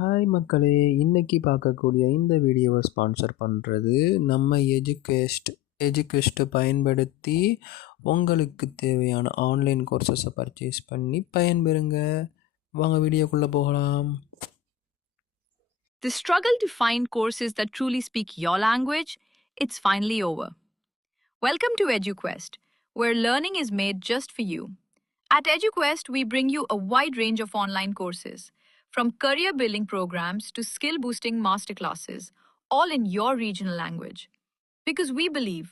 Hi மக்களே! இன்னைக்கு பார்க்கக்கூடிய இந்த வீடியோவை ஸ்பான்சர் பண்ணுறது நம்ம எஜுகெஸ்ட் பயன்படுத்தி உங்களுக்கு தேவையான ஆன்லைன் கோர்சஸை பர்ச்சேஸ் பண்ணி பயன்பெறுங்க. வாங்க வீடியோக்குள்ளே போகலாம். The struggle to find courses that truly speak your language, it's finally over. Welcome to EduQuest, where learning is made just for you. At EduQuest, we bring you a wide range of online courses, from career building programs to skill boosting masterclasses, all in your regional language. Because we believe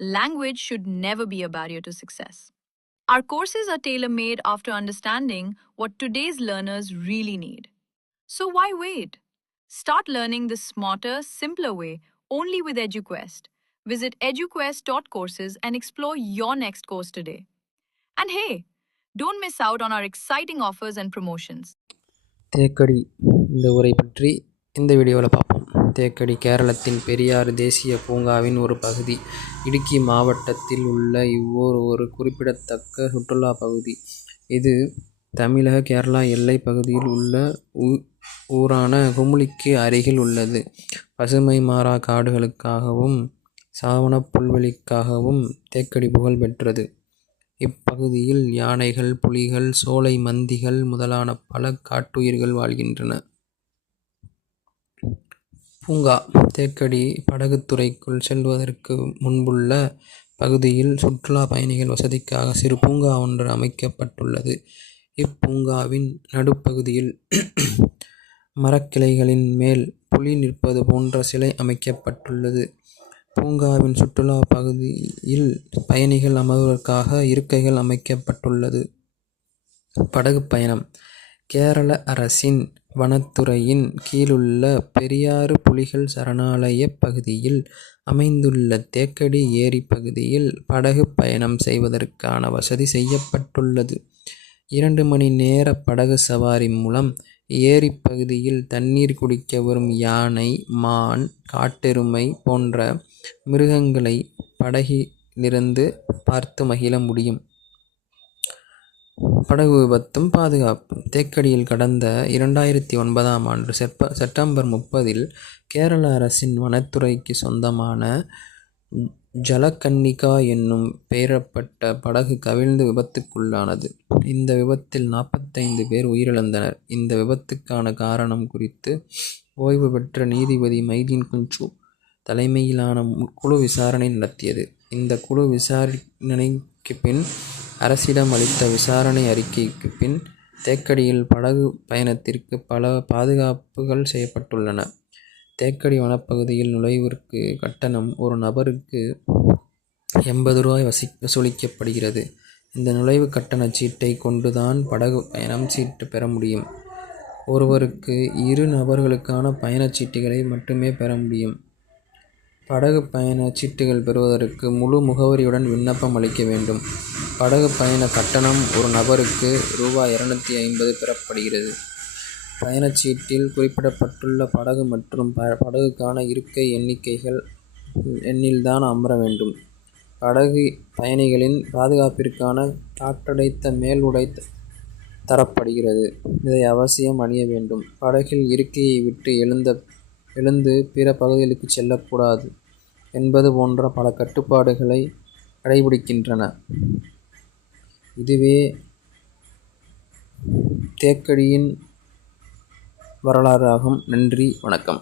language should never be a barrier to success. Our courses are tailor made after understanding what today's learners really need. So why wait? Start learning the smarter, simpler way only with EduQuest. Visit eduquest.courses and explore your next course today. And hey, don't miss out on our exciting offers and promotions. Thekkady இந்த ஊரை பற்றி இந்த வீடியோவில் பார்ப்போம். தேக்கடி கேரளத்தின் பெரியாறு தேசிய பூங்காவின் ஒரு பகுதி. இடுக்கி மாவட்டத்தில் உள்ள இவ்வூர் ஒரு குறிப்பிடத்தக்க சுற்றுலா பகுதி. இது தமிழக கேரளா எல்லை பகுதியில் உள்ள ஊரான குமுளிக்கு அருகில் உள்ளது. பசுமை மாறா காடுகளுக்காகவும் சாவணப் புல்வெளிக்காகவும் தேக்கடி புகழ் பெற்றது. இப்பகுதியில் யானைகள், புலிகள், சோலை மந்திகள் முதலான பல காட்டுயிர்கள் வாழ்கின்றன. பூங்கா தேக்கடி படகுத்துறைக்குள் செல்வதற்கு முன்புள்ள பகுதியில் சுற்றுலா பயணிகள் வசதிக்காக சிறு பூங்கா ஒன்று அமைக்கப்பட்டுள்ளது. இப்பூங்காவின் நடுப்பகுதியில் மரக்கிளைகளின் மேல் புலி நிற்பது போன்ற சிலை அமைக்கப்பட்டுள்ளது. பூங்காவின் சுற்றுலா பகுதியில் பயணிகள் அமர்வதற்காக இருக்கைகள் அமைக்கப்பட்டுள்ளது. படகு பயணம் கேரள அரசின் வனத்துறையின் கீழுள்ள பெரியாறு புலிகள் சரணாலய பகுதியில் அமைந்துள்ள தேக்கடி ஏரி பகுதியில் படகு பயணம் செய்வதற்கான வசதி செய்யப்பட்டுள்ளது. 2 மணி நேர படகு சவாரி மூலம் ஏரி பகுதியில் தண்ணீர் குடிக்க வரும் யானை, மான், காட்டெருமை போன்ற மிருகங்களை படகிலிருந்து பார்த்து மகிழ முடியும். படகு விபத்தும் பாதுகாப்பு தேக்கடியில் கடந்த 2009ஆம் ஆண்டு செப்டம்பர் 30இல் கேரள அரசின் வனத்துறைக்கு சொந்தமான ஜலகன்னிகா என்னும் பெயரப்பட்ட படகு கவிழ்ந்து விபத்துக்குள்ளானது. இந்த விபத்தில் 45 பேர் உயிரிழந்தனர். இந்த விபத்துக்கான காரணம் குறித்து ஓய்வு பெற்ற நீதிபதி மைதீன் குஞ்சு தலைமையிலான குழு விசாரணை நடத்தியது. இந்த குழு விசாரணைக்கு பின் அரசிடம் அளித்த விசாரணை அறிக்கைக்கு பின் தேக்கடியில் படகு பயணத்திற்கு பல பாதுகாப்புகள் செய்யப்பட்டுள்ளன. தேக்கடி வனப்பகுதியில் நுழைவிற்கு கட்டணம் ஒரு நபருக்கு 80 ரூபாய் வசூலிக்கப்படுகிறது. இந்த நுழைவு கட்டண சீட்டை கொண்டுதான் படகு பயணம் சீட்டு பெற முடியும். ஒருவருக்கு 2 நபர்களுக்கான பயணச்சீட்டுகளை மட்டுமே பெற முடியும். படகு பயண சீட்டுகள் பெறுவதற்கு முழு முகவரியுடன் விண்ணப்பம் அளிக்க வேண்டும். படகு பயண கட்டணம் ஒரு நபருக்கு ரூபாய் 250 பெறப்படுகிறது. பயணச்சீட்டில் குறிப்பிடப்பட்டுள்ள படகு மற்றும் படகுக்கான இருக்கை எண்ணில்தான் அமர வேண்டும். படகு பயணிகளின் பாதுகாப்பிற்கான காற்றடைத்த மேல் உடை தரப்படுகிறது. இதை அவசியம் அணிய வேண்டும். படகில் இருக்கையை விட்டு எழுந்து பிற பகுதிகளுக்கு செல்லக்கூடாது என்பது போன்ற பல கட்டுப்பாடுகளை கடைபிடிக்கின்றன. இதுவே தேக்கடியின் வரலாறு ஆகும். நன்றி, வணக்கம்.